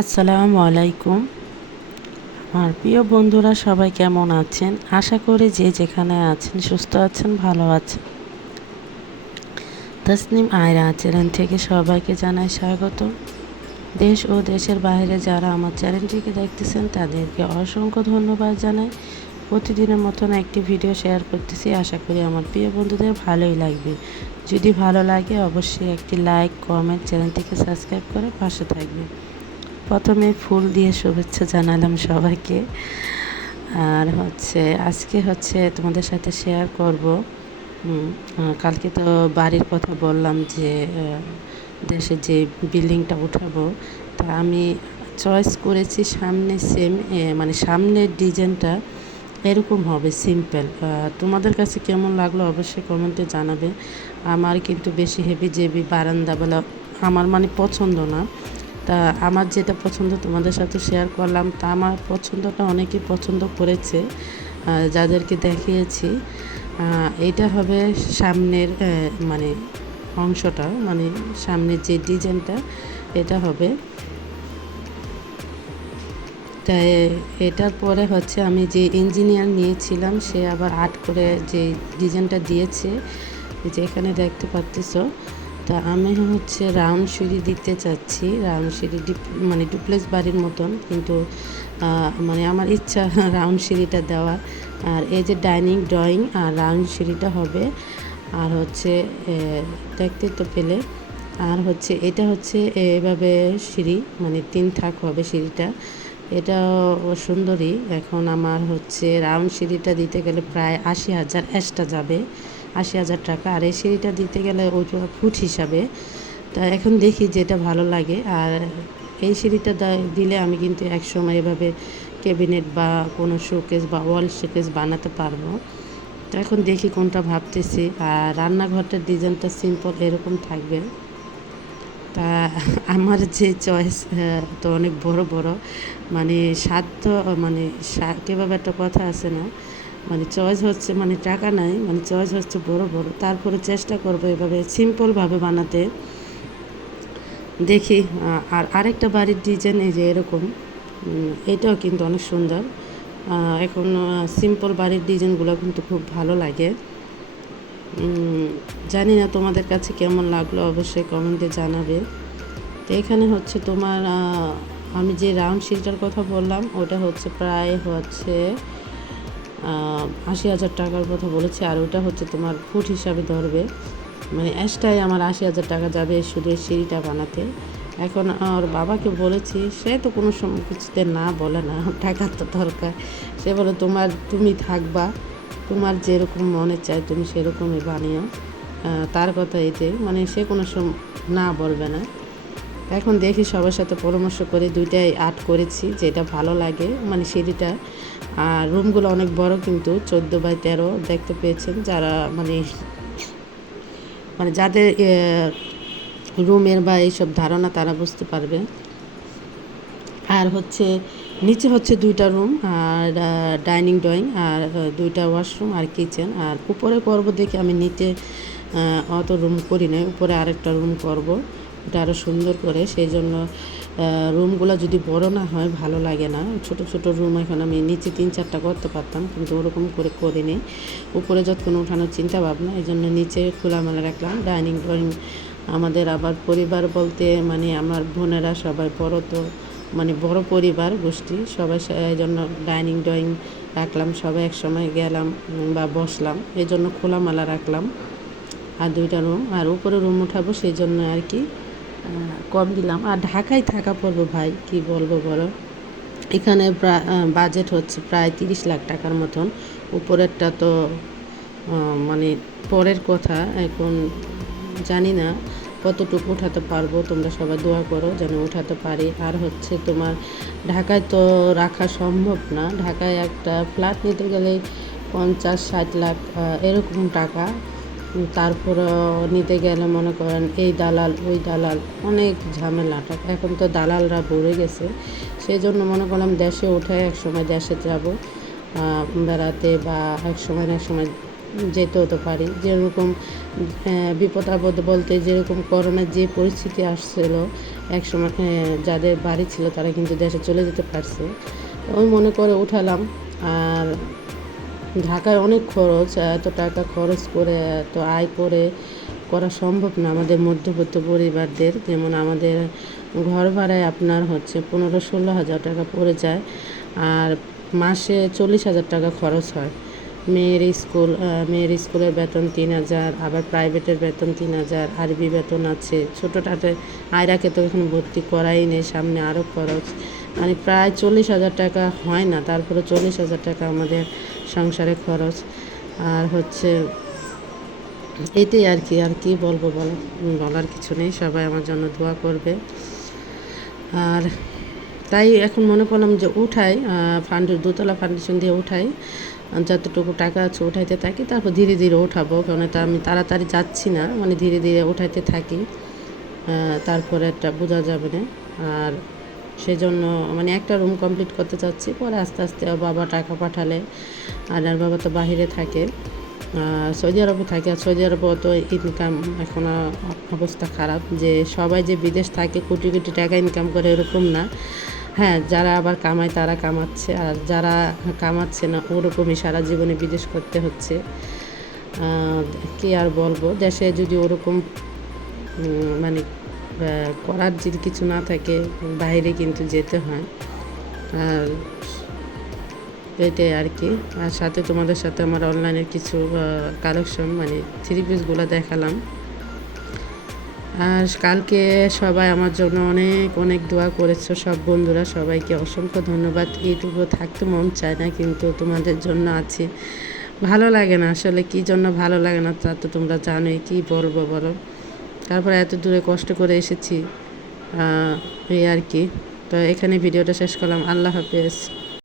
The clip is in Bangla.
আসসালামু আলাইকুম। আমার প্রিয় বন্ধুরা, সবাই কেমন আছেন? আশা করি যে যেখানে আছেন, সুস্থ আছেন, ভালো আছেন। তসনিম আয়রা চ্যানেল থেকে সবাইকে জানাই স্বাগত। দেশ ও দেশের বাইরে যারা আমার চ্যানেলটিকে দেখতেছেন, তাদেরকে অসংখ্য ধন্যবাদ জানাই। প্রতিদিনের মতন একটি ভিডিও শেয়ার করতেছি। আশা করি আমার প্রিয় বন্ধুদের ভালোই লাগবে। যদি ভালো লাগে, অবশ্যই একটি লাইক, কমেন্ট, চ্যানেলটিকে সাবস্ক্রাইব করে পাশে থাকবে প্রথমে ফুল দিয়ে শুভেচ্ছা জানালাম সবাইকে। আর হচ্ছে, আজকে হচ্ছে তোমাদের সাথে শেয়ার করব। কালকে তো বাড়ির কথা বললাম যে দেশে যে বিল্ডিংটা উঠাবো, তা আমি চয়েস করেছি সামনে সেম মানে সামনের ডিজাইনটা এরকম হবে সিম্পল তোমাদের কাছে কেমন লাগল অবশ্যই কমেন্টে জানাবে। আমার কিন্তু বেশি হেভি জেবি বারান্দাবেলা আমার মানে পছন্দ না। তা আমার যেটা পছন্দ তোমাদের সাথে শেয়ার করলাম, তা আমার পছন্দটা অনেকেই পছন্দ করেছে যাদেরকে দেখিয়েছি। এটা হবে সামনের মানে অংশটা মানে সামনের যে ডিজাইনটা, এটা হবে। তাই এটার পরে হচ্ছে আমি যে ইঞ্জিনিয়ার নিয়েছিলাম, সে আবার আর্ট করে যে ডিজাইনটা দিয়েছে যে এখানে দেখতে পাচ্ছ তা আমি হচ্ছে রাউন্ড সিঁড়ি দিতে চাচ্ছি রাউন্ড সিঁড়ি মানে ডুপ্লেক্স বাড়ির মতন, কিন্তু মানে আমার ইচ্ছা রাউন্ড সিঁড়িটা দেওয়া। আর এই যে ডাইনিং, ড্রয়িং আর রাউন্ড সিঁড়িটা হবে। আর হচ্ছে দেখতে তো পেলে। আর হচ্ছে, এটা হচ্ছে এভাবে সিঁড়ি মানে তিন থাক হবে সিঁড়িটা। এটা সুন্দরী। এখন আমার হচ্ছে রাউন্ড সিঁড়িটা দিতে গেলে প্রায় আশি হাজার এক্সট্রা যাবে। আশি হাজার টাকা। আর এই সিঁড়িটা দিতে গেলে ওইটা ফুট হিসাবে। তা এখন দেখি যেটা ভালো লাগে। আর এই সিঁড়িটা দিলে আমি কিন্তু একসময় এভাবে ক্যাবিনেট বা কোনো শোকেস বা ওয়াল শোকেস বানাতে পারব। তো এখন দেখি কোনটা ভাবতেছি। আর রান্নাঘরটার ডিজাইনটা সিম্পল এরকম থাকবে। তা আমার যে চয়েস তো অনেক বড় বড়। মানে তো মানে কীভাবে একটা কথা আছে না। মানে চয়েস হচ্ছে মানে টাকা নাই মানে চয়েস হচ্ছে বড় বড়। তারপরে চেষ্টা করব এভাবে সিম্পলভাবে বানাতে। দেখি আর আরেকটা বাড়ির ডিজাইন এই যে এরকম এটাও কিন্তু অনেক সুন্দর। এখন সিম্পল বাড়ির ডিজাইনগুলো কিন্তু খুব ভালো লাগে। জানি না তোমাদের কাছে কেমন লাগল, অবশ্যই কমেন্টে জানাবে। তো এখানে হচ্ছে তোমার আমি যে রাউন্ড শিলটার কথা বললাম, ওটা হচ্ছে প্রায় হচ্ছে আশি হাজার টাকার কথা বলেছে, আর ওটা হচ্ছে তোমার ফুট হিসাবে ধরবে। মানে অ্যাশটাই আমার আশি হাজার টাকা যাবে শুধু সিঁড়িটা বানাতে। এখন আমার বাবাকে বলেছি, সে তো কোনো কিছুতে না বলে না টাকার তো দরকার। সে বলে, তোমার, তুমি থাকবা, তোমার যেরকম মনে চায় তুমি সেরকমই বানিও। তার কথা এতে মানে সে কোনো না বলবে না। এখন দেখি সবার সাথে পরামর্শ করে দুইটাই আর্ট করেছি, যেটা ভালো লাগে মানে সিঁড়িটা। আর রুমগুলো অনেক বড় কিন্তু, চোদ্দ বাই তেরো, দেখতে পেয়েছেন যারা মানে মানে যাদের রুমের বা এইসব ধারণা তারা বুঝতে পারবে। আর হচ্ছে, নিচে হচ্ছে দুইটা রুম আর ডাইনিং ড্রয়িং আর দুইটা ওয়াশরুম আর কিচেন আর উপরে করব দেখে আমি নিচে অত রুম করি নাই, উপরে আরেকটা রুম করব। ওটা আরও সুন্দর করে সেই জন্য রুমগুলো যদি বড় না হয়, ভালো লাগে না। ছোট ছোট রুম এখন আমি নিচে তিন চারটা করতে পারতাম, কিন্তু ওরকম করে করিনি। উপরে যতক্ষণ উঠানোর চিন্তা ভাবনা এই জন্য নিচে খোলামেলা রাখলাম। ডাইনিং ড্রয়িং আমাদের আবার পরিবার বলতে মানে আমার বোনেরা সবাই বড় তো মানে বড় পরিবার, গোষ্ঠী, সবাই এই জন্য ডাইনিং ড্রয়িং রাখলাম, সবাই একসময় গেলাম বা বসলাম এই জন্য খোলামেলা রাখলাম। আর দুইটা রুম আর উপরে রুম উঠাবো সেই জন্য আর কি। কম দিলাম। আর ঢাকায় থাকা পড়ব ভাই, কি বলব বলো? এখানে বাজেট হচ্ছে প্রায় তিরিশ লাখ টাকার মতন। উপরেরটা তো মানে পরের কথা, এখন জানি না কতটুকু উঠাতে পারব। তোমরা সবাই দোয়া করো যেন উঠাতে পারি। আর হচ্ছে তোমার ঢাকায় তো রাখা সম্ভব না। ঢাকায় একটা ফ্ল্যাট নিতে গেলে পঞ্চাশ, ষাট লাখ এরকম টাকা। তারপর নিতে গেলে মনে করেন এই দালাল, ওই দালাল, অনেক ঝামেলাটা এখন তো দালালরা ভরে গেছে। সেই জন্য মনে করলাম দেশে উঠে এক সময় দেশে যাব। বেড়াতে বা এক সময় এক সময় যেতে হতে পারি। যেরকম বিপদ আপদ বলতে যেরকম করোনার যে পরিস্থিতি আসছিল এক সময় যাদের বাড়ি ছিল তারা কিন্তু দেশে চলে যেতে পারছে। ওই মনে করে উঠালাম। আর ঢাকায় অনেক খরচ, এত টাকা খরচ করে এত আয় করে করা সম্ভব না আমাদের মধ্যবিত্ত পরিবারদের। যেমন আমাদের ঘর ভাড়ায় আপনার হচ্ছে পনেরো ষোলো হাজার টাকা পড়ে যায় আর মাসে চল্লিশ হাজার টাকা খরচ হয়। মেয়ের স্কুল মেয়ের স্কুলের বেতন তিন হাজার, আবার প্রাইভেটের বেতন তিন হাজার, আরবি বেতন আছে। ছোটোটাতে আয়রাকে তো এখন ভর্তি করাই নেই, সামনে আরও খরচ। মানে প্রায় চল্লিশ হাজার টাকা হয় না, তারপরে চল্লিশ হাজার টাকা আমাদের সংসারে খরচ। আর হচ্ছে এটাই আর কি আর কি বলব বলো, বলার কিছু নেই, সবাই আমার জন্য দোয়া করবে। আর তাই এখন মনে করলাম যে উঠাই ফান্ড দোতলা ফাউন্ডেশন দিয়ে উঠাই। যতটুকু টাকা আছে উঠাইতে থাকি, তারপর ধীরে ধীরে উঠাবো কারণ এটা আমি তাড়াতাড়ি যাচ্ছি না মানে ধীরে ধীরে উঠাইতে থাকি। তারপরে একটা বোঝা যাবে না। আর সেজন্য মানে একটা রুম কমপ্লিট করতে চাচ্ছি। পরে আস্তে আস্তে বাবা টাকা পাঠালে। আর আর বাবা তো বাইরে থাকে। সৌদি আরবে থাকে। আর সৌদি আরবে তো ইনকাম এখন অবস্থা খারাপ যে সবাই যে বিদেশ থাকে, কোটি কোটি টাকা ইনকাম করে এরকম না। হ্যাঁ যারা আবার কামায় তারা কামাচ্ছে। আর যারা কামাচ্ছে না, ওরকমই সারা জীবনে বিদেশ করতে হচ্ছে। কি আর বলব? দেশে যদি ওরকম মানে করার যদি কিছু না থাকে, বাইরে কিন্তু যেতে হয়। আর এটাই আর কি। আর সাথে তোমাদের সাথে আমার অনলাইনের কিছু কালেকশন মানে থ্রি পিসগুলো দেখালাম। আর কালকে সবাই আমার জন্য অনেক অনেক দোয়া করেছ, সব বন্ধুরা সবাইকে অসংখ্য ধন্যবাদ। এইটুকু থাকতে মন চায় না, কিন্তু তোমাদের জন্য আছি। ভালো লাগে না, আসলে কী জন্য ভালো লাগে না তা তো তোমরা জানোই, কী বলব বলো? তারপর এত দূরে কষ্ট করে এসেছি এই আর কি। তো এখানে ভিডিওটা শেষ করলাম। আল্লাহ হাফেজ।